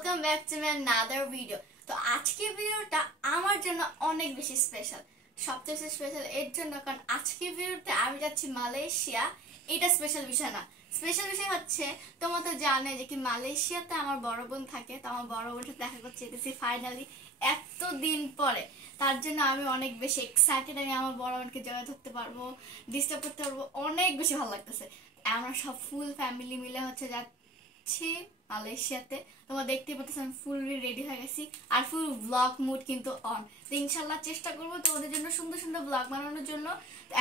Welcome back to my another video. তো আজকের ভিডিওটা আমার জন্য অনেক বেশি স্পেশাল, সবচেয়ে বেশি স্পেশাল এর জন্য কারণ আজকের ভিডিওতে আমি যাচ্ছি মালয়েশিয়া। এটা স্পেশাল বিষয় না, স্পেশাল বিষয় হচ্ছে তোমরা তো জানে যে কি মালয়েশিয়াতে আমার বড় বোন থাকে। তো আমার বড় বোনের দেখা করতে যেতেছি ফাইনালি এতদিন পরে। তার জন্য আমি অনেক বেশি এক্সাইটেড। আমি আমার বড় বোনকে জড়িয়ে ধরতে পারবো, ডিস্টার্ব করতে পারবো, অনেক বেশি ভালো লাগতেছে। আমরা সব ফুল ফ্যামিলি মিলে হচ্ছে যাচ্ছি মালয়েশিয়াতে। তোমরা দেখতেই পাচ্ছ আমি ফুললি রেডি হয়ে গেছি আর ফুল ব্লগ মুড কিন্তু অন। তো ইনশাল্লাহ চেষ্টা করবো তোমাদের জন্য সুন্দর সুন্দর ব্লগ বানানোর জন্য।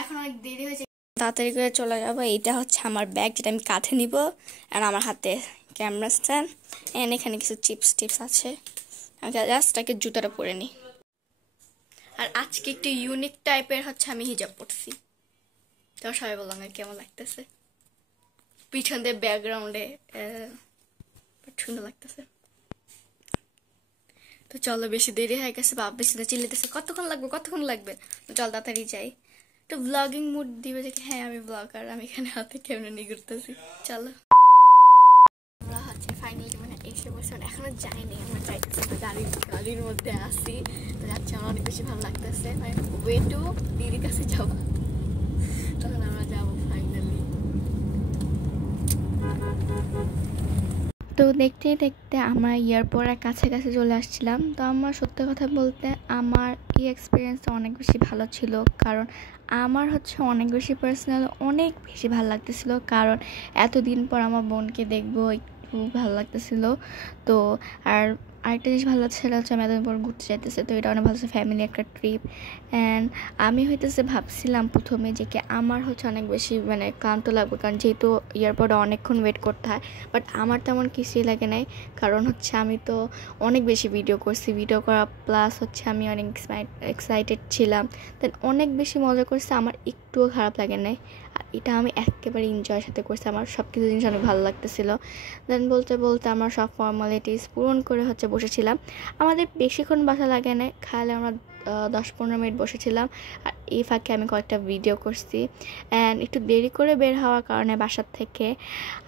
এখন অনেক দেরি হয়েছে, তাড়াতাড়ি করে চলে যাবো। এটা হচ্ছে আমার ব্যাগ যেটা আমি কাঁধে নিব। আর আমার হাতে ক্যামেরা স্ট্যান্ড এন্ড এখানে কিছু চিপস টিপস আছে। আমি জাস্ট তাকে জুতাটা পরে নিই। আর আজকে একটু ইউনিক টাইপের হচ্ছে আমি হিজাব পরছি। তো সবাই বললাম কেমন লাগতেছে, পিছন দিয়ে ব্যাকগ্রাউন্ডে সুন্দর লাগতেছে। তো চলো, বেশি দেরি হয়ে গেছে, বাপ বেশি চিল্লাতেছে কতক্ষণ লাগবে। তো চল তাড়াতাড়ি যাই। তো ব্লগিং মুড দিবে যে হ্যাঁ আমি ব্লগার, আমি এখানে হাতে ক্যামেরা নিয়ে ঘুরতেছি। চলো আমরা হচ্ছে ফাইনালি এসে বসে এখনো যাইনি, আমরা যাইতেছি গাড়ির মধ্যে আসি। তো যাচ্ছে আমার অনেক বেশি ভালো লাগতেছে, ওয়ে টু দিদির কাছে যাবো। তখন আমরা যাবো ফাইনালি। তো দেখতে দেখতে আমরা এয়ারপোর্টের কাছাকাছি চলে আসছিলাম। তো আমার সত্যি কথা বলতে আমার এই এক্সপিরিয়েন্সটা অনেক বেশি ভালো ছিল, কারণ আমার হচ্ছে অনেক বেশি পার্সোনাল অনেক বেশি ভালো লাগতেছিল, কারণ এতদিন পর আমার বোনকে দেখবো, একটু ভালো লাগতেছিল। তো আরেকটা জিনিস ভালো লাগছে, সেটা হচ্ছে আমি এতদিন পর ঘুরতে যাইতেছে। তো এটা অনেক ভালো লাগছে, ফ্যামিলি একটা ট্রিপ। অ্যান্ড আমি হইতেছে ভাবছিলাম প্রথমে যে কি আমার হচ্ছে অনেক বেশি ক্লান্ত লাগবে, কারণ যেহেতু এয়ারপোর্টে অনেকক্ষণ ওয়েট করতে হয়। বাট আমার তেমন কিছুই লাগে নাই, কারণ হচ্ছে আমি তো অনেক বেশি ভিডিও করছি, ভিডিও করা প্লাস হচ্ছে আমি অনেক এক্সাইটেড ছিলাম। দেন অনেক বেশি মজা করছি, আমার একটুও খারাপ লাগে নাই। আর এটা আমি একেবারে এনজয়ের সাথে করছি, আমার সব কিছু জিনিস অনেক ভালো লাগতেছিল। দেন বলতে বলতে আমরা সব ফর্মালিটিস পূরণ করে হচ্ছে বসেছিলাম। আমাদের বেশিক্ষণ বসা লাগে না, খালি আমরা 10-15 মিনিট বসেছিলাম। আর এই ফাঁকে আমি কয়েকটা ভিডিও করছি। অ্যান্ড একটু দেরি করে বের হওয়ার কারণে বাসার থেকে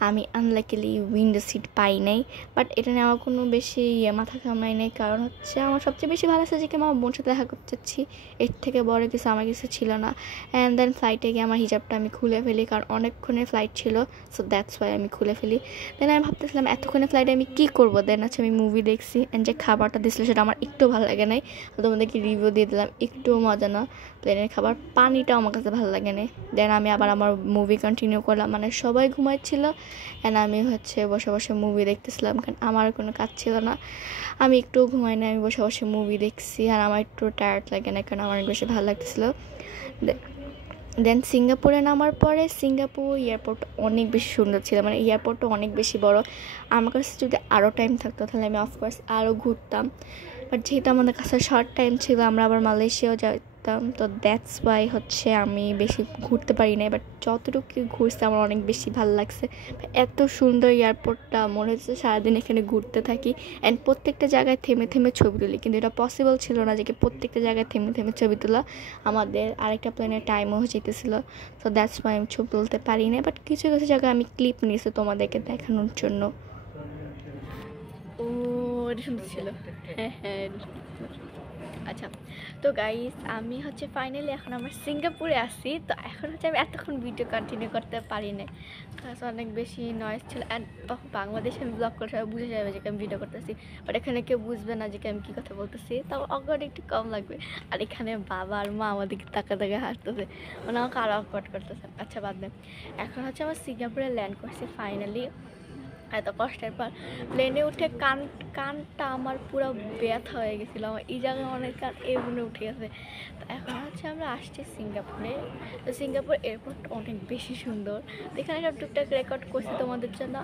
আমি আনলাকিলি উইন্ডো সিট পাই নাই। বাট এটা নিয়ে আমার কোনো বেশি মাথা ঘামাই নেই, কারণ হচ্ছে আমার সবচেয়ে বেশি ভালো আছে যে কি আমার বোনের সাথে দেখা করতে চাচ্ছি, এর থেকে বড় কিছু আমার কিছু ছিল না। অ্যান্ড দেন ফ্লাইটে গিয়ে আমার হিজাবটা আমি খুলে ফেলি, কারণ অনেকক্ষণে ফ্লাইট ছিল, সো দ্যাটস ওয়াই আমি খুলে ফেলি। দেন আমি ভাবতেছিলাম এতক্ষণে ফ্লাইটে আমি কী করবো। দেন হচ্ছে আমি মুভি দেখছি, অ্যান্ড যে খাবারটা দিয়েছিল সেটা আমার একটু ভালো লাগে নাই। তোমাদেরকে রিভিউ দিয়ে দিলাম, একটুও মজা না প্লেনের খাবার, পানিটাও আমার কাছে ভালো লাগে না। দেন আমি আবার আমার মুভি কন্টিনিউ করলাম, সবাই ঘুমাচ্ছিল অ্যান্ড আমি হচ্ছে বসে বসে মুভি দেখতেছিলাম, কারণ আমার কোনো কাজ ছিল না। আমি একটুও ঘুমাই না, আমি বসে বসে মুভি দেখছি। আর আমার একটু টায়ার্ড লাগে না, কারণ আমার বেশি ভালো লাগতেছিলো। দেন সিঙ্গাপুরে নামার পরে সিঙ্গাপুর এয়ারপোর্ট অনেক বেশি সুন্দর ছিল, এয়ারপোর্টটা অনেক বেশি বড়। আমার কাছে যদি আরও টাইম থাকতো তাহলে আমি অফকোর্স আরও ঘুরতাম। বাট যেহেতু আমাদের কাছে শর্ট টাইম ছিল, আমরা আবার মালয়েশিয়াও যেতাম, তো দ্যাটস ওয়াই হচ্ছে আমি বেশি ঘুরতে পারি নাই। বাট যতটুকু ঘুরতে আমার অনেক বেশি ভালো লাগছে। এত সুন্দর এয়ারপোর্টটা, মনে হচ্ছে সারাদিন এখানে ঘুরতে থাকি অ্যান্ড প্রত্যেকটা জায়গায় থেমে থেমে ছবি তুলি, কিন্তু এটা পসিবল ছিল না যে প্রত্যেকটা জায়গায় থেমে থেমে ছবি তোলা। আমাদের আরেকটা প্লেনের টাইমও যেতেছিল, তো দ্যাটস ওয়াই আমি ছবি তুলতে পারি না। বাট কিছু কিছু জায়গায় আমি ক্লিপ নিয়েছি তোমাদেরকে দেখানোর জন্য। ও এটা সুন্দর ছিল, হ্যাঁ হ্যাঁ। আচ্ছা, তো গাইস আমি হচ্ছে ফাইনালি এখন আমরা সিঙ্গাপুরে আসি। তো এখন হচ্ছে আমি এতক্ষণ ভিডিও কন্টিনিউ করতে পারি না, কারণ অনেক বেশি নয়েজ ছিল। অ্যান্ড বাংলাদেশে আমি ব্লগ করে সবাই বুঝে যাবে যে আমি ভিডিও করতেছি, বাট এখানে কেউ বুঝবে না যে আমি কী কথা বলতেছি, তাও অকওয়ার্ড একটু কম লাগবে। আর এখানে বাবা আর মা আমাদেরকে তাকা হাসতেছে, আমাকে আরও অকওয়ার্ড করতেছে। আচ্ছা বাদ দেন, এখন হচ্ছে আমার সিঙ্গাপুরে ল্যান্ড করছি ফাইনালি। এত কষ্টের পর প্লেনে উঠে কানটা আমার পুরো ব্যথা হয়ে গেছিলো, আমার এই জায়গায় অনেক কান এমনি উঠে গেছে। তো এখন হচ্ছে আমরা আসছি সিঙ্গাপুরে। তো সিঙ্গাপুর এয়ারপোর্ট অনেক বেশি সুন্দর। তো এখানে সব টুকটাক রেকর্ড করছি তোমাদের জন্য।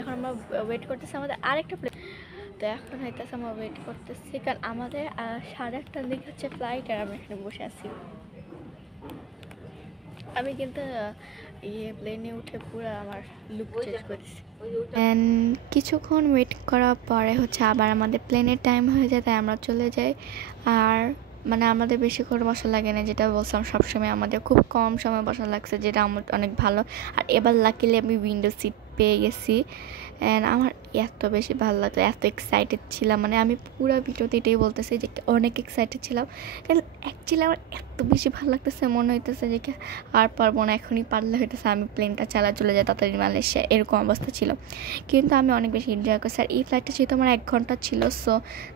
এখন আমরা ওয়েট করতেছি আমাদের আরেকটা প্লেন। তো এখন হইতেছে আমরা ওয়েট করতেছি, কারণ আমাদের 8:30টার দিকে হচ্ছে ফ্লাইট, আর আমরা এখানে বসে আছি। আমি কিন্তু প্লেনে উঠে পুরো আমার লুক চেঞ্জ করেছি। অ্যান্ড কিছুক্ষণ ওয়েট করার পরে হচ্ছে আবার আমাদের প্লেনের টাইম হয়ে যায়, তাই আমরা চলে যাই। আর আমাদের বেশিক্ষণ বসা লাগে না, যেটা বলছিলাম সবসময় আমাদের খুব কম সময় বসা লাগছে, যেটা আমার অনেক ভালো। আর এবার লাকিলি আমি উইন্ডো সিট পেয়ে গেছি। অ্যান্ড আমার এত বেশি ভালো লাগলো, এত এক্সাইটেড ছিলাম, মানে আমি পুরো ভিডিওতে এটাই বলতেছি যে অনেক এক্সাইটেড ছিলাম। কারণ অ্যাকচুয়ালি আমার এত বেশি ভালো লাগতেছে, মনে হইতেছে যে আর পারবো না, এখনই পারলে হইতেছে আমি প্লেনটা চালা চলে যাই তাড়াতাড়ি মালয়েশিয়া, এরকম অবস্থা ছিল। কিন্তু আমি অনেক বেশি এনজয় করছি। আর এই ফ্লাইটটা যেহেতু আমার 1 ঘন্টা ছিল, সো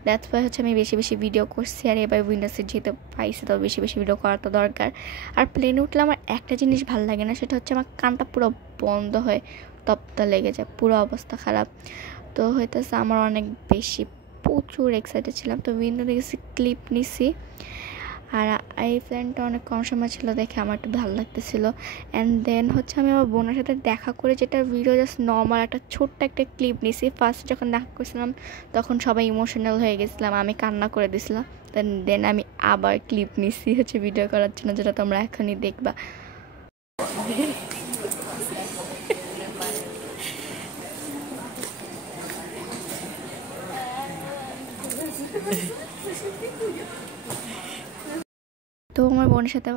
দ্যাটস ওয়াই হচ্ছে আমি বেশি বেশি ভিডিও করছি। আর এবার উইন্ডো সিট যেহেতু পাইছি, তো বেশি বেশি ভিডিও করা তো দরকার। আর প্লেনে উঠলে আমার একটা জিনিস ভালো লাগে না, সেটা হচ্ছে আমার কানটা পুরো বন্ধ হয়ে তপ্তা লেগে যায়, পুরো অবস্থা খারাপ। তো হইতেছে আমার অনেক বেশি প্রচুর এক্সাইটেড ছিলাম। তো উইন্ডো দেখেছি, ক্লিপ নিছি। আর এই প্ল্যানটা অনেক কম সময় ছিল দেখে আমার একটু ভালো লাগতেছিলো। অ্যান্ড দেন হচ্ছে আমি আমার বোনের সাথে দেখা করে, যেটা ভিডিও জাস্ট নর্মাল একটা ছোট্ট একটা ক্লিপ নিছি। ফার্স্ট যখন দেখা করছিলাম তখন সবাই ইমোশনাল হয়ে গেছিলাম, আমি কান্না করে দিছিলাম। দেন আমি আবার ক্লিপ নিছি হচ্ছে ভিডিও করার জন্য, যেটা তোমরা এখনই দেখবা। তো আমার বোনের সাথে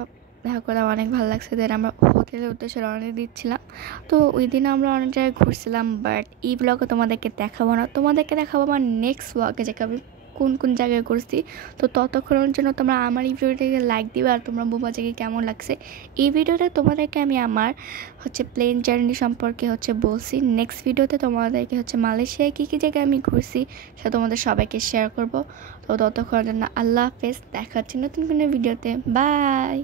দেখা করে অনেক ভালো লাগছে। দেন আমরা হোটেলের উদ্দেশ্যে রওনা দিচ্ছিলাম। তো ওই দিন আমরা অনেক জায়গায় ঘুরছিলাম, বাট এই ব্লগে তোমাদেরকে দেখাবো না, তোমাদেরকে দেখাবো আমার নেক্সট ব্লগে যে আমি কোন কোন জায়গায় ঘুরছি। তো ততক্ষণের জন্য তোমরা আমার এই ভিডিওটাকে লাইক দিবে, আর তোমরা বোবা জায়গায় কেমন লাগছে। এই ভিডিওতে তোমাদেরকে আমি আমার হচ্ছে প্লেন জার্নি সম্পর্কে হচ্ছে বলছি। নেক্সট ভিডিওতে তোমাদেরকে হচ্ছে মালয়েশিয়ায় কী কী জায়গায় আমি ঘুরছি সেটা তোমাদের সবাইকে শেয়ার করব। তো ততক্ষণের জন্য আল্লাহ হাফেজ, দেখা হচ্ছে নতুন কোনো ভিডিওতে, বাই।